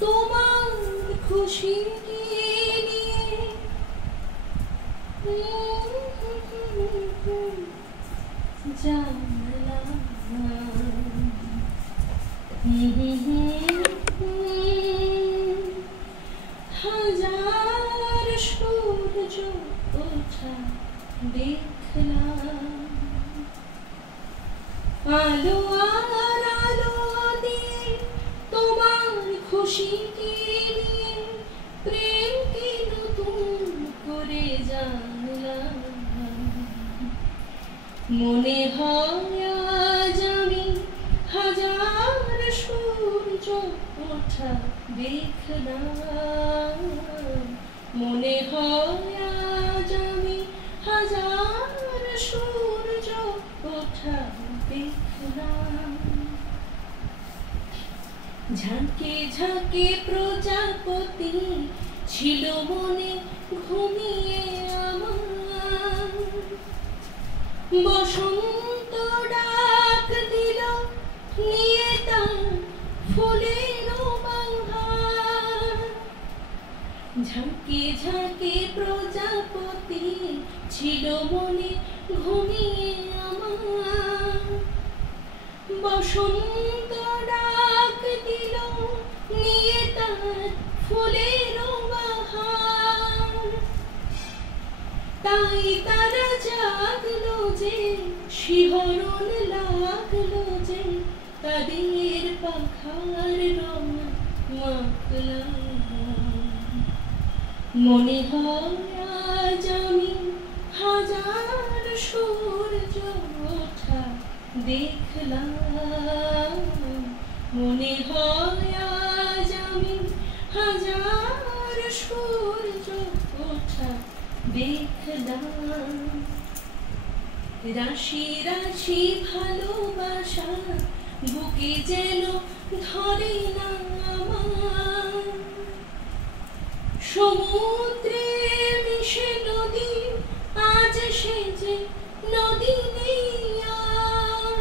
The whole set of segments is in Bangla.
তোমার খুশিকে নিয়ে জানলাম হাজার সূর্য ওঠা দেখলাম আলো আর আলো দিয়ে তোমার খুশিকে নিয়ে প্রেমকে নতুন করে জানলাম মনে হয় আজ আমি হাজার সূর্য ওঠা দেখলাম মনে হয় আজ আমি হাজার সূর্য ওঠা দেখলাম ঝাঁকে ঝাঁকে প্রজাপতি ছিল মনে ঘুমিয়ে আমার বসন্ত ডাক দিল নিয়ে তার ফুলের বাহার ঝাঁকে ঝাঁকে প্রজাপতি ছিল মনে ঘুমিয়ে আমার বসন্ত ডাক দিল নিয়ে তার ফুলের বাহার তাই তারা জাগলো যে শিহরণ লাগলো যে তাদের পাখার রং মাখলাম মনে হয় আজ আমি হাজার সূর্য ওঠা দেখলাম মনে হয় আজ আমি হাজার সূর্য ওঠা দেখলাম রাশি রাশি ভালোবাসা বুকে যেন ধরে না আমার সমুদ্রে মিশে নদী আজ সে যে নদী নেই আর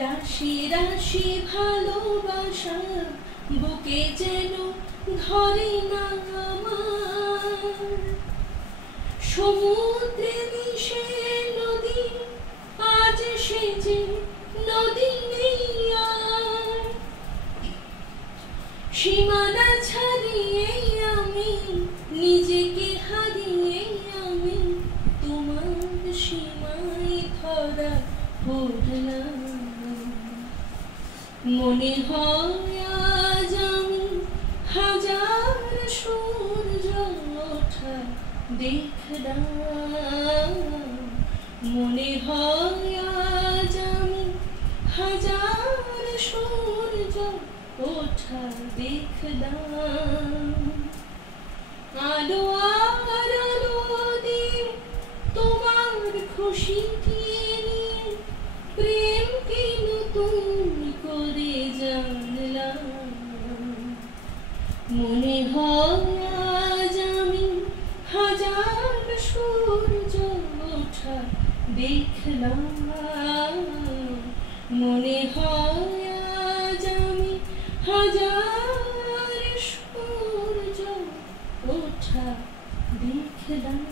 রাশি রাশি ভালোবাসা বুকে যেন ধরে না আমার সমুদ্রে মিশে নদী আজ সে যে নদী নেই আর সীমানা ছাড়িয়ে আমি নিজেকে হারিয়ে আমি তোমার সীমায় ধরা পড়লাম মনে হয় আজ আমি হাজার সূর্য ওঠা দেখলাম মনে হয় আজ আমি হাজার সূর্য ওঠা দেখলাম আলো আর আলো দিয়ে তোমার খুশিকে নিয়ে প্রেমকে নতুন করে জানলাম মনে হয় আজ আমি হাজার সূর্য ওঠা দেখলাম মনে হয় আজ আমি হাজার সূর্য ওঠা দেখলাম।